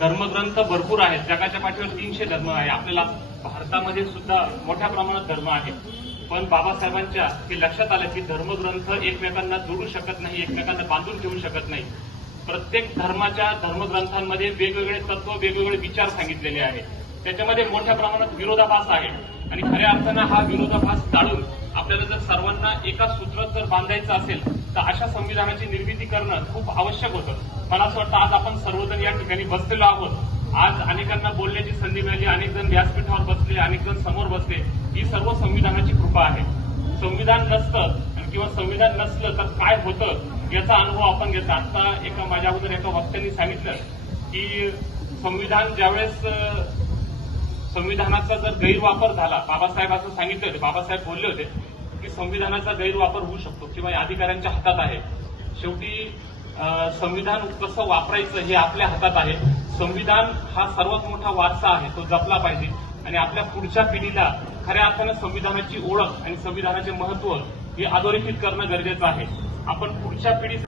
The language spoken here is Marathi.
धर्मग्रंथ भरपूर आहेत, जगाच्या पाठीवर 300 धर्म आहे. आपल्याला भारतामध्ये सुद्धा मोठ्या प्रमाणात धर्म आहे. पण बाबासाहेबांच्या हे लक्षात आलं की धर्मग्रंथ एकमेकांना जोडू शकत नाही, एकमेकांना बांधून ठेवू शकत नाही. प्रत्येक धर्माच्या धर्मग्रंथांमध्ये वेगवेगळे तत्व, वेगवेगळे विचार सांगितलेले आहेत. त्याच्यामध्ये मोठ्या प्रमाणात विरोधाभास आहे आणि खऱ्या अर्थानं हा विरोधाभास टाळून आपल्याला जर सर्वांना एका सूत्रात जर बांधायचं असेल तर अशा संविधानाची निर्मिती करणं खूप आवश्यक होतं. मला असं वाटतं आज आपण सर्वजण या ठिकाणी बसलेलो आहोत. आज अनेकांना बोलण्याची संधी मिळाली, अनेक जण व्यासपीठावर बसले, अनेक जण समोर बसले. ही सर्व संविधानाची कृपा आहे. संविधान नसतं किंवा संविधान नसलं तर काय होतं याचा अनुभव आपण घेतला. आता माझ्या अगोदर एका वक्त्यांनी सांगितलं की संविधान ज्यावेळेस संविधानाचा जर गैरवापर झाला, बाबासाहेब असं सांगितलं होते, बाबासाहेब बोलले होते की संविधानाचा गैरवापर होऊ शकतो किंवा अधिकाऱ्यांच्या हातात आहे. शेवटी संविधान कसं वापरायचं हे आपल्या हातात आहे. संविधान हा सर्वात मोठा वारसा आहे, तो जपला पाहिजे आणि आपल्या पुढच्या पिढीला खऱ्या अर्थानं संविधानाची ओळख आणि संविधानाचे महत्व हे अधोरेखित करणं गरजेचं आहे. आपण पुढच्या पिढी